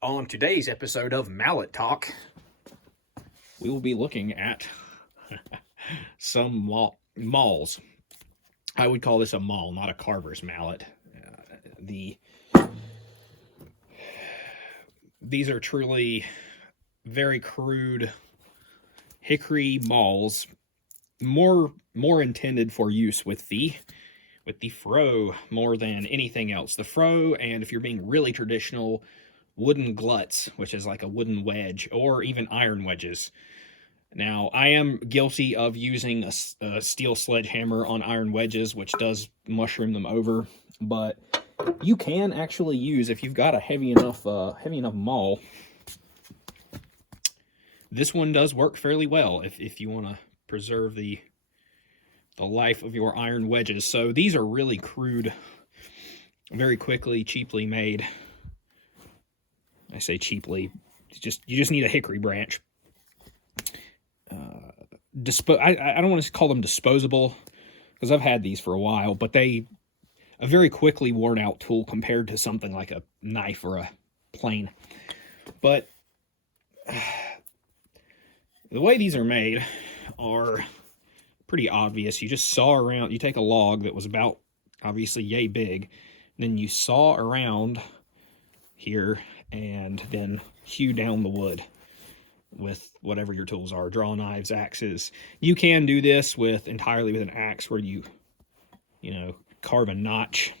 On today's episode of Mallet Talk, we will be looking at some mauls. I would call this a maul, not a carver's mallet. These are truly very crude hickory mauls, more intended for use with the fro more than anything else. The fro, and if you're being really traditional, wooden gluts, which is like a wooden wedge, or even iron wedges. Now, I am guilty of using a steel sledgehammer on iron wedges, which does mushroom them over, but you can actually use, if you've got a heavy enough maul, this one does work fairly well if you want to preserve the life of your iron wedges. So these are really crude, very quickly, cheaply made. I say cheaply, you just need a hickory branch. I don't want to call them disposable, because I've had these for a while, but a very quickly worn out tool compared to something like a knife or a plane. But the way these are made are pretty obvious. You just saw around, you take a log that was about, obviously, yay big, then you saw around here, and then hew down the wood with whatever your tools are, draw knives, axes. You can do this entirely with an axe, where you carve a notch.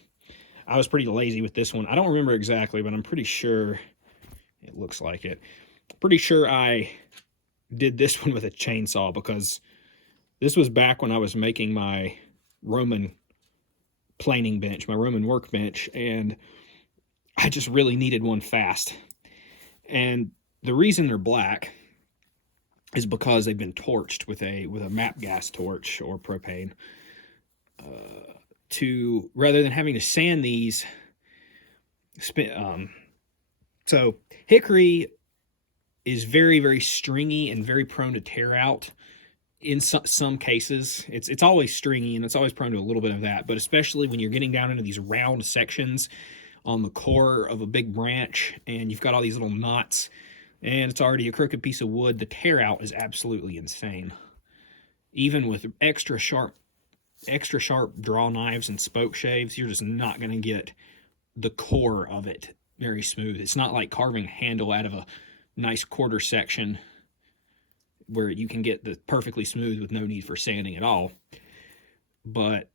I was pretty lazy with this one. I don't remember exactly, but I'm pretty sure it looks like it. Pretty sure I did this one with a chainsaw, because this was back when I was making my Roman planing bench, my Roman workbench, and I just really needed one fast. And the reason they're black is because they've been torched with a MAP gas torch or propane. Rather than having to sand these, so hickory is very, very stringy and very prone to tear out. In some cases, it's always stringy, and it's always prone to a little bit of that. But especially when you're getting down into these round sections on the core of a big branch, and you've got all these little knots, and it's already a crooked piece of wood, the tear out is absolutely insane. Even with extra sharp draw knives and spoke shaves, you're just not going to get the core of it very smooth. It's not like carving a handle out of a nice quarter section where you can get the perfectly smooth with no need for sanding at all. But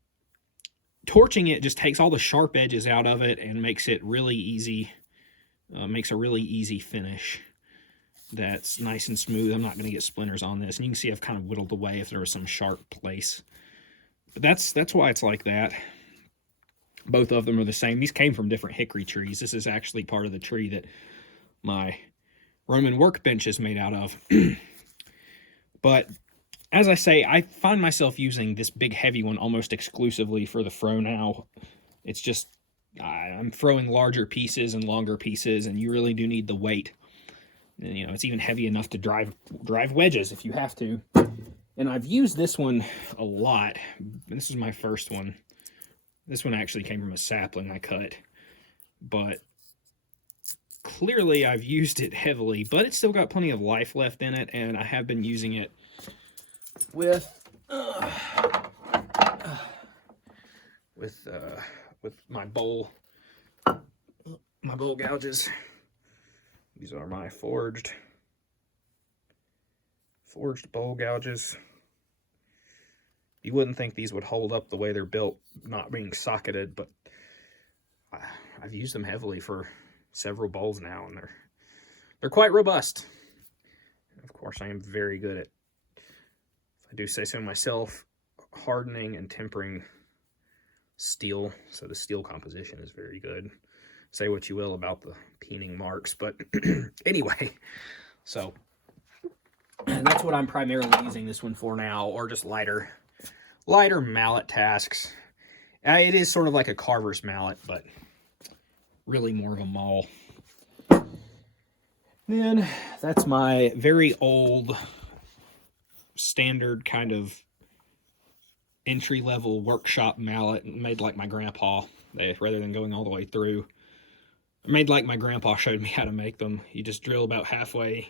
torching it just takes all the sharp edges out of it and makes it really easy, makes a really easy finish that's nice and smooth. I'm not going to get splinters on this, and you can see I've kind of whittled away if there was some sharp place. But that's why it's like that. Both of them are the same. These came from different hickory trees. This is actually part of the tree that my Roman workbench is made out of. But as I say, I find myself using this big heavy one almost exclusively for the fro now. It's just, I'm throwing larger pieces and longer pieces, and you really do need the weight. And, it's even heavy enough to drive wedges if you have to. And I've used this one a lot. This is my first one. This one actually came from a sapling I cut. But clearly I've used it heavily, but it's still got plenty of life left in it, and I have been using it with my bowl gouges. These are my forged bowl gouges. You wouldn't think these would hold up the way they're built, not being socketed, but I've used them heavily for several bowls now, and they're quite robust. Of course, I am very good at, if I do say so myself, hardening and tempering steel, so the steel composition is very good. Say what you will about the peening marks, but anyway, so and that's what I'm primarily using this one for now, or just lighter mallet tasks. It is sort of like a carver's mallet, but really more of a maul. Then that's my very old standard kind of entry-level workshop mallet made like my grandpa, rather than going all the way through. I made like my grandpa showed me how to make them. You just drill about halfway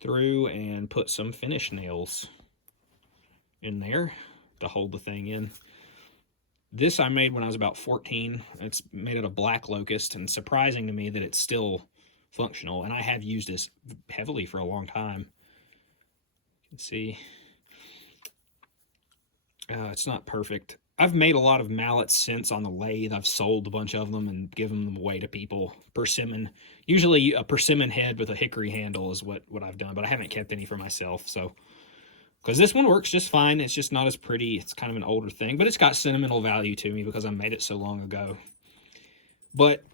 through and put some finish nails in there to hold the thing in. This I made when I was about 14. It's made out of black locust, and surprising to me that it's still functional, and I have used this heavily for a long time. You can see it's not perfect. I've made a lot of mallets since on the lathe. I've sold a bunch of them and given them away to people. Persimmon, usually a persimmon head with a hickory handle is what I've done, but I haven't kept any for myself. So, because this one works just fine. It's just not as pretty. It's kind of an older thing, but it's got sentimental value to me because I made it so long ago. But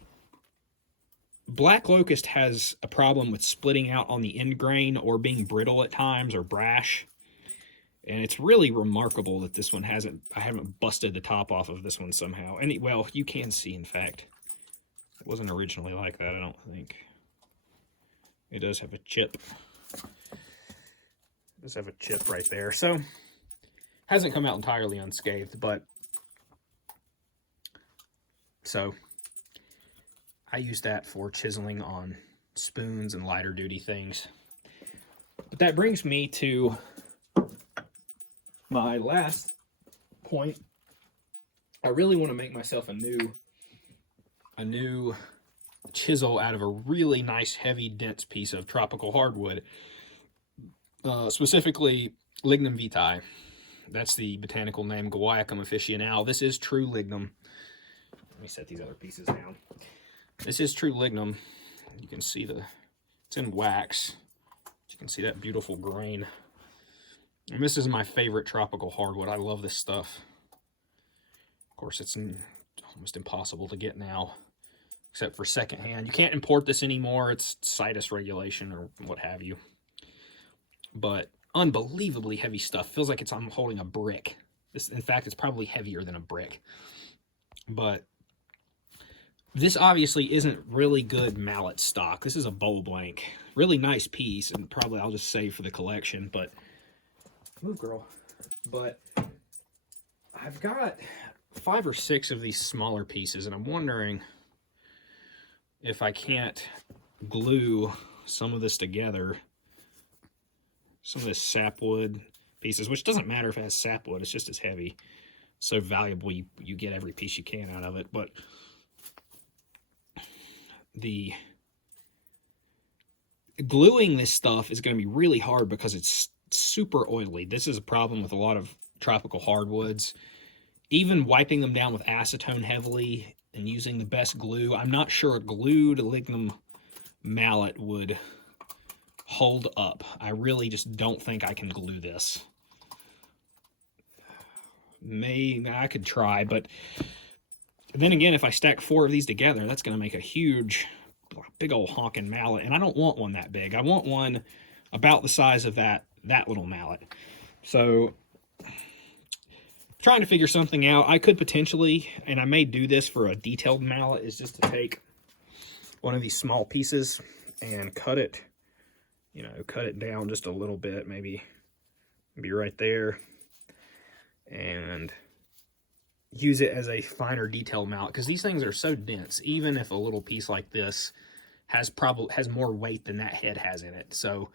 black locust has a problem with splitting out on the end grain or being brittle at times or brash. And it's really remarkable that this one I haven't busted the top off of this one somehow. Well, you can see, in fact, it wasn't originally like that, I don't think. It does have a chip. It does have a chip right there. So, hasn't come out entirely unscathed, but so I use that for chiseling on spoons and lighter duty things. But that brings me to my last point. I really want to make myself a new chisel out of a really nice, heavy, dense piece of tropical hardwood. Specifically, Lignum vitae. That's the botanical name, Guaiacum officinale. This is true lignum. Let me set these other pieces down. This is true lignum. You can see it's in wax. You can see that beautiful grain. And this is my favorite tropical hardwood. I love this stuff. Of course, it's almost impossible to get now, except for secondhand. You can't import this anymore. It's CITES regulation or what have you. But unbelievably heavy stuff. Feels like I'm holding a brick. In fact, it's probably heavier than a brick. But this obviously isn't really good mallet stock. This is a bowl blank. Really nice piece, and probably I'll just save for the collection, but move, girl. But I've got 5 or 6 of these smaller pieces, and I'm wondering if I can't glue some of this together. Some of this sapwood pieces, which doesn't matter if it has sapwood, it's just as heavy. So valuable, you get every piece you can out of it. But the gluing this stuff is going to be really hard because it's super oily. This is a problem with a lot of tropical hardwoods. Even wiping them down with acetone heavily and using the best glue, I'm not sure a glued lignum mallet would hold up. I really just don't think I can glue this. Maybe I could try, but then again, if I stack 4 of these together, that's going to make a huge, big old honking mallet, and I don't want one that big. I want one about the size of that little mallet. So, trying to figure something out. I could potentially, and I may do this for a detailed mallet, is just to take one of these small pieces and cut it, cut it down just a little bit, maybe right there, and use it as a finer detail mallet, because these things are so dense. Even if a little piece like this has more weight than that head has in it, so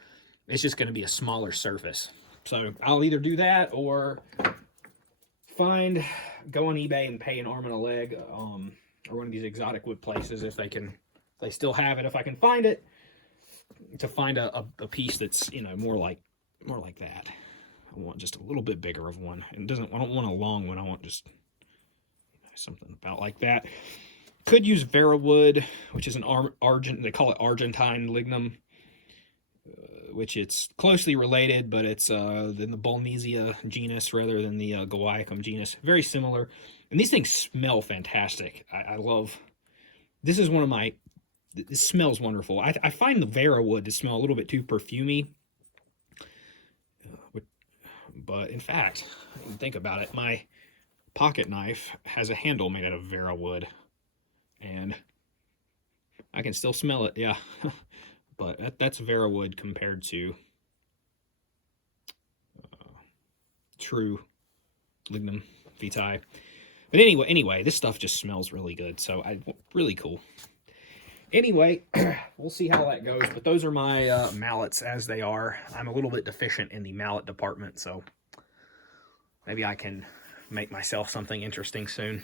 it's just going to be a smaller surface. So I'll either do that or go on eBay and pay an arm and a leg, or one of these exotic wood places if they still have it. If I can find it, to find a piece that's more like that. I want just a little bit bigger of one. I don't want a long one. I want just something about like that. Could use Vera wood, which is they call it Argentine lignum, which it's closely related, but it's in the Bolnesia genus rather than the Guaiacum genus. Very similar. And these things smell fantastic. I love, this is one of my, it smells wonderful. I find the Vera wood to smell a little bit too perfumey. But in fact, think about it. My pocket knife has a handle made out of Vera wood, and I can still smell it. Yeah, but that's Vera wood compared to true lignum vitae. But anyway, this stuff just smells really good. So really cool. Anyway, we'll see how that goes. But those are my mallets as they are. I'm a little bit deficient in the mallet department, so maybe I can make myself something interesting soon.